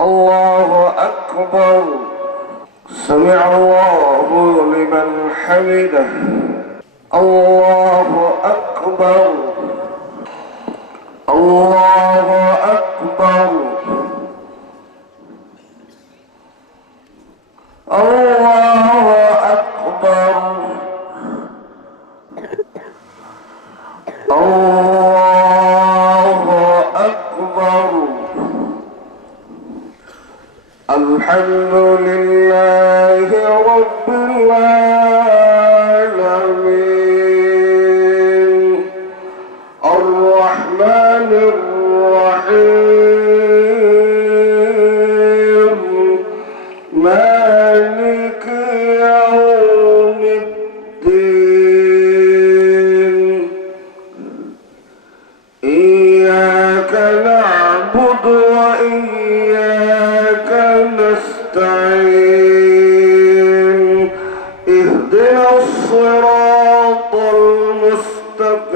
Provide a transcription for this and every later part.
الله أكبر. سمع الله لمن حمده. الله أكبر. الله أكبر. الله أكبر. الله أكبر. الحمد لله رب العالمين الرحمن الرحيم مالك يوم الدين إياك نعبد وإياك نستعين اهدنا الصراط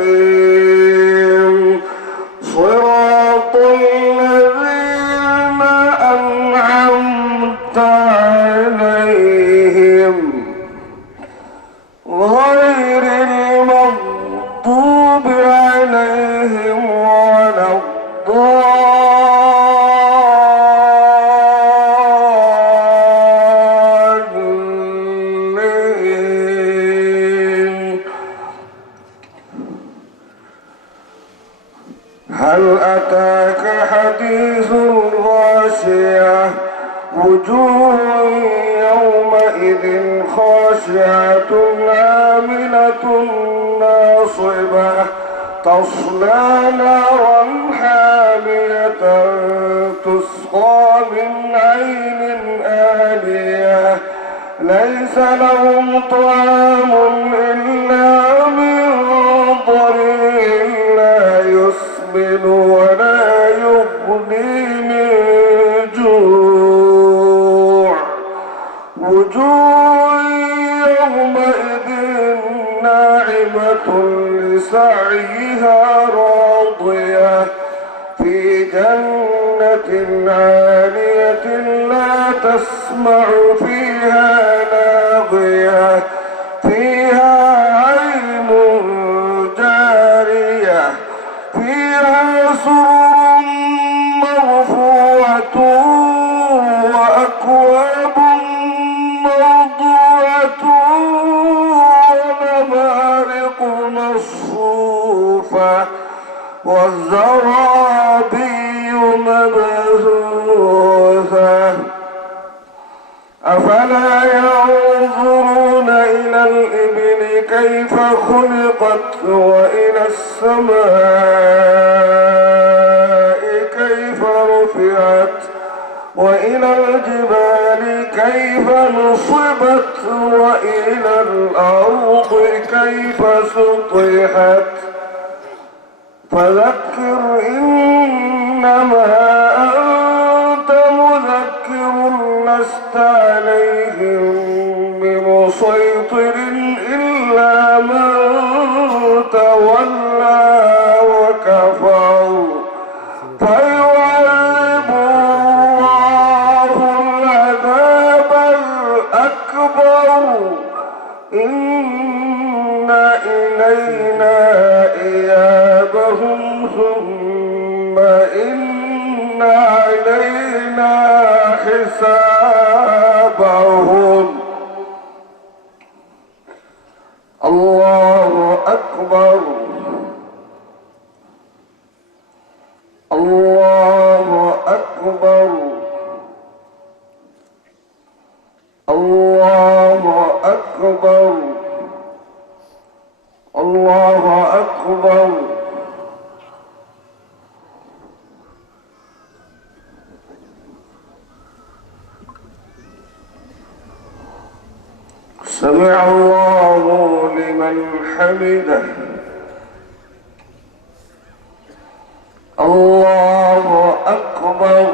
المستقيم صراط الذين أنعمت عليهم غير المغضوب عليهم ولا الضالين. هل أتاك حديث الغاشية وجوه يومئذ خاشعة عاملة ناصبة تصلى نارا حامية تسقى من عين آنية ليس لهم طعام إلا من ضريع لا يسمن ولا يغني من جوع وجوه يومئذ ناعمة لسعيها راضية في جنة عالية لا تسمع فيها لاغية فيها عين جارية فيها سرر مرفوعة وأكواب موضوعة ونمارق مصفوفة والزرابي مبثوثة أفلا ينظرون إلى الإبل كيف خلقت وإلى السماء كيف رفعت وإلى الجبال كيف نصبت وإلى الأرض كيف سطحت فذكر إنما أنت مذكر لست عليهم بمسيطر إلا من تولى وكفر فيعذبه الله العذاب الأكبر إن إلينا إيابهم ثم إن علينا حسابهم. الله أكبر. الله أكبر. الله أكبر. الله أكبر. سمع الله لمن حمده. الله أكبر.